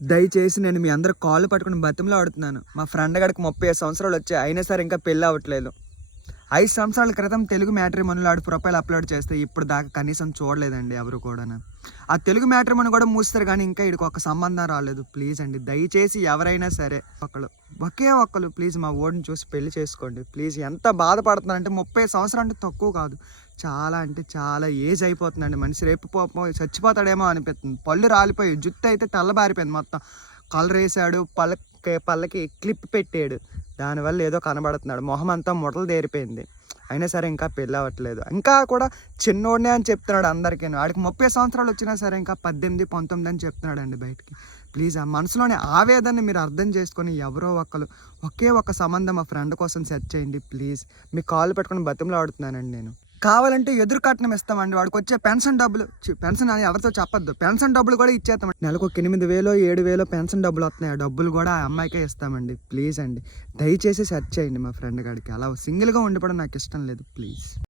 దయచేసి నేను మీ అందరూ కాళ్ళు పట్టుకుని బతిమలాడుతున్నాను. మా ఫ్రెండ్ గాడికి 35 సంవత్సరాలు వచ్చాయి, అయినా సరే ఇంకా పెళ్ళి అవ్వట్లేదు. 5 సంవత్సరాల క్రితం తెలుగు మ్యాట్రిమోనీలో ఆడు ప్రొఫైల్ అప్లోడ్ చేస్తే ఇప్పుడు దాకా కనీసం చూడలేదండి ఎవరు కూడాను. ఆ తెలుగు మ్యాట్రిమోనీ కూడా మూస్తారు కానీ ఇంకా ఈడికి ఒక సంబంధం రాలేదు. ప్లీజ్ అండి, దయచేసి ఎవరైనా సరే ఒకే ఒక్కరు ప్లీజ్ మా ఓడిని చూసి పెళ్లి చేసుకోండి ప్లీజ్. ఎంత బాధపడుతున్నారంటే 30 సంవత్సరాలు అంటే తక్కువ కాదు, చాలా అంటే చాలా ఏజ్ అయిపోతుందండి. మనిషి రేపు చచ్చిపోతాడేమో అనిపిస్తుంది. పళ్ళు రాలిపోయి, జుట్టు అయితే తెల్లబారిపోయింది మొత్తం. కలర్ వేసాడు, పళ్ళకి క్లిప్ పెట్టాడు, దానివల్ల ఏదో కనబడుతున్నాడు. మొహం అంతా ముడతలు దేరిపోయింది, అయినా సరే ఇంకా పెళ్ళి అవ్వట్లేదు. ఇంకా కూడా చిన్నోడినే అని చెప్తున్నాడు అందరికీ. వాడికి 30 సంవత్సరాలు వచ్చినా సరే ఇంకా 18, 19 అని చెప్తున్నాడు అండి బయటికి. ప్లీజ్ ఆ మనసులోని ఆవేదనని మీరు అర్థం చేసుకొని ఎవరో ఒకరు ఒకే ఒక సంబంధం మా ఫ్రెండ్ కోసం సెర్చ్ చేయండి ప్లీజ్. మీ కాళ్ళు పెట్టుకుని బతిమలో ఆడుతున్నానండి నేను. కావాలంటే ఎదురు కట్నం ఇస్తామండి, వాడికి వచ్చే పెన్షన్ డబ్బులు, పెన్షన్ అని ఎవరితో చెప్పొద్దు, పెన్షన్ డబ్బులు కూడా ఇచ్చేస్తామండి. నెలకు ఒక 8,000 7,000 పెన్షన్ డబ్బులు వస్తున్నాయి, ఆ డబ్బులు కూడా ఆ అమ్మాయికే ఇస్తామండి. ప్లీజ్ అండి, దయచేసి సెర్చ్ చేయండి మా ఫ్రెండ్ గారికి. అలా సింగిల్గా ఉండిపోవడం నాకు ఇష్టం లేదు ప్లీజ్.